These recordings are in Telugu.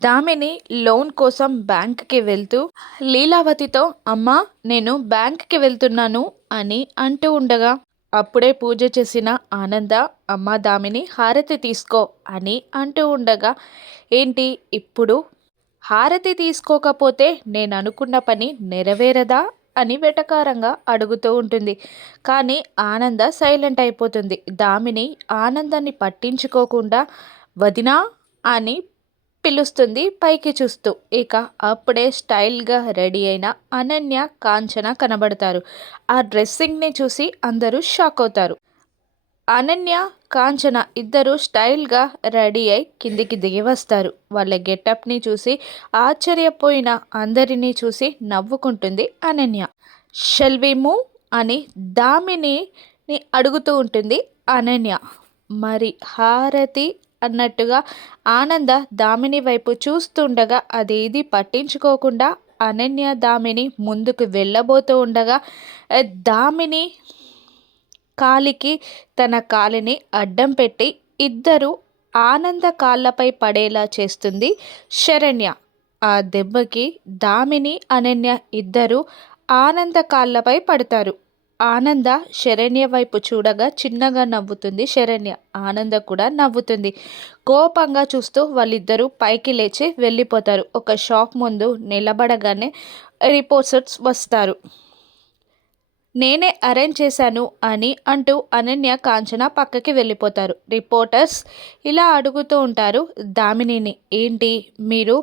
దామిని లోన్ కోసం బ్యాంక్‌కి వెళ్తూ లీలావతితో "అమ్మా! నేను బ్యాంక్‌కి వెళ్తున్నాను" అని అంటూ ఉండగా, అప్పుడే పూజ చేసిన ఆనంద "అమ్మా దామిని హారతి తీసుకో" అని అంటూ ఉండగా, "ఏంటి ఇప్పుడు హారతి తీసుకోకపోతే నేననుకున్న పని నెరవేరదా?" అని వెటకారంగా అడుగుతూ ఉంటుంది. కానీ ఆనంద సైలెంట్ అయిపోతుంది. దామిని ఆనందాన్ని పట్టించుకోకుండా "వదినా" అని పిలుస్తుంది పైకి చూస్తూ. ఇక అప్పుడే స్టైల్‌గా రెడీ అయిన అనన్య, కాంచన కనబడతారు. ఆ డ్రెస్సింగ్‌ని చూసి అందరూ షాక్ అవుతారు. అనన్య, కాంచన ఇద్దరు స్టైల్‌గా రెడీ అయి కిందికి దిగి వస్తారు. వాళ్ళ గెటప్‌ని చూసి ఆశ్చర్యపోయిన అందరినీ చూసి నవ్వుకుంటుంది అనన్య. "షల్ వి మూవ్" అని దామినిని అడుగుతూ ఉంటుంది అనన్య. మరి హారతి అన్నట్టుగా ఆనంద దామిని వైపు చూస్తుండగా అదేది పట్టించుకోకుండా అనన్య, దామిని ముందుకు వెళ్ళబోతూ ఉండగా దామిని కాలికి తన కాలిని అడ్డం పెట్టి ఇద్దరు ఆనంద కాళ్ళపై పడేలా చేస్తుంది శరణ్య. ఆ దెబ్బకి దామిని, అనన్య ఇద్దరు ఆనంద కాళ్ళపై పడతారు. ఆనంద శరణ్య వైపు చూడగా చిన్నగా నవ్వుతుంది శరణ్య. ఆనంద కూడా నవ్వుతుంది. కోపంగా చూస్తూ వాళ్ళిద్దరూ పైకి లేచి వెళ్ళిపోతారు. ఒక షాప్ ముందు నిలబడగానే రిపోర్టర్స్ వస్తారు. "నేనే అరేంజ్ చేశాను" అని అంటూ అనన్య, కాంచన పక్కకి వెళ్ళిపోతారు. రిపోర్టర్స్ ఇలా అడుగుతూ ఉంటారు దామినిని, "ఏంటి మీరు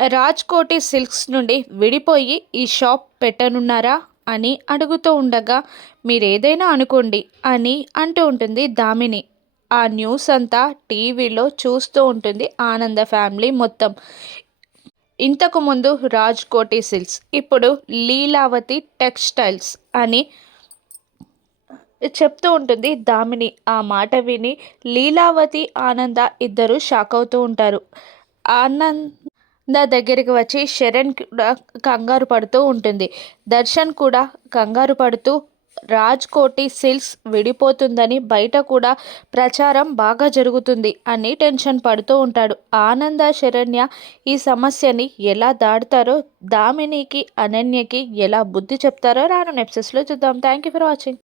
రాజ్‌కోటి సిల్క్స్ నుండి విడిపోయి ఈ షాప్ పెట్టనున్నారా?" అని అడుగుతూ ఉండగా, "మీరేదైనా అనుకోండి" అని అంటూ ఉంటుంది దామిని. ఆ న్యూస్ అంతా టీవీలో చూస్తూ ఉంటుంది ఆనంద ఫ్యామిలీ మొత్తం. ఇంతకుముందు రాజ్‌కోటి సిల్క్స్, ఇప్పుడు లీలావతి టెక్స్టైల్స్ అని చెప్తూ ఉంటుంది దామిని. ఆ మాట విని లీలావతి, ఆనంద ఇద్దరు షాక్ అవుతూ ఉంటారు. ఆనంద దగ్గరికి వచ్చి శరణ్ కూడా కంగారు పడుతూ ఉంటుంది. దర్శన్ కూడా కంగారు పడుతూ రాజ్‌కోటి సిల్క్స్ విడిపోతుందని బయట కూడా ప్రచారం బాగా జరుగుతుంది అని టెన్షన్ పడుతూ ఉంటాడు. ఆనంద, శరణ్య ఈ సమస్యని ఎలా దాటుతారో, దామినికి, అనన్యకి ఎలా బుద్ధి చెప్తారో రానున్న ఎపిసోడ్స్‌లో చూద్దాం. Thank you for watching.